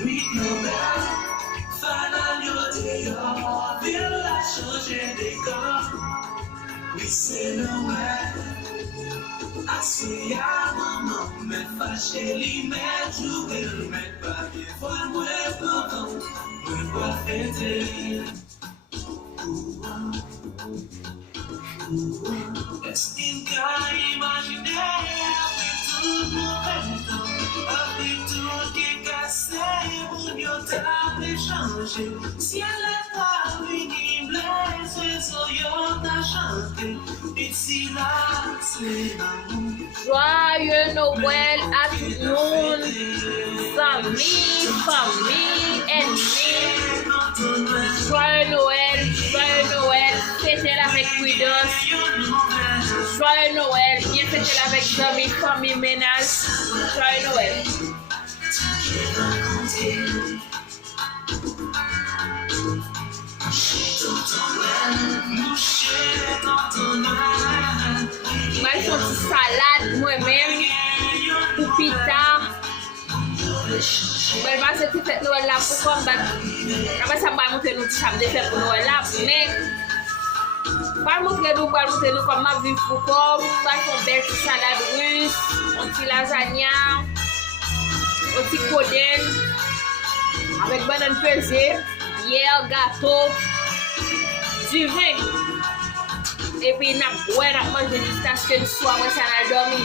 Oui, non, final yo dehors, ville a changé décor. Oui, c'est Noël. Assis à maman, mais fâché, li met jouer, mais pas bien. Faut moi, maman, moi, pas fêter. Est-ce qu'il peut imaginer avec tout mauvais temps, avec tout qui est cassé, mon Dieu t'a changé. Si elle est pas venue, les oiseaux t'a chanté. Ici là, c'est l'amour. Joyeux Noël à tout le monde, famille, ennemis. Joyeux Noël, fêtez-le avec prudence. Joyeux Noël, bien fêtez-le avec amis, famille, ménage. Joyeux Noël. Moi, je fais une salade moi-même pour pita. Je vais passer toute cette Noël là pour combattre. Après ça, je vais montrer nous ça me fait pour Noël là. Mais, pas montrer nous comme ma vie pour comme, je vais faire une belle salade russe, un petit lasagna, un petit codène, avec banane pesée, bière, gâteau, du vin. Et puis, on va manger jusqu'à ce que le soir, on s'en dormi.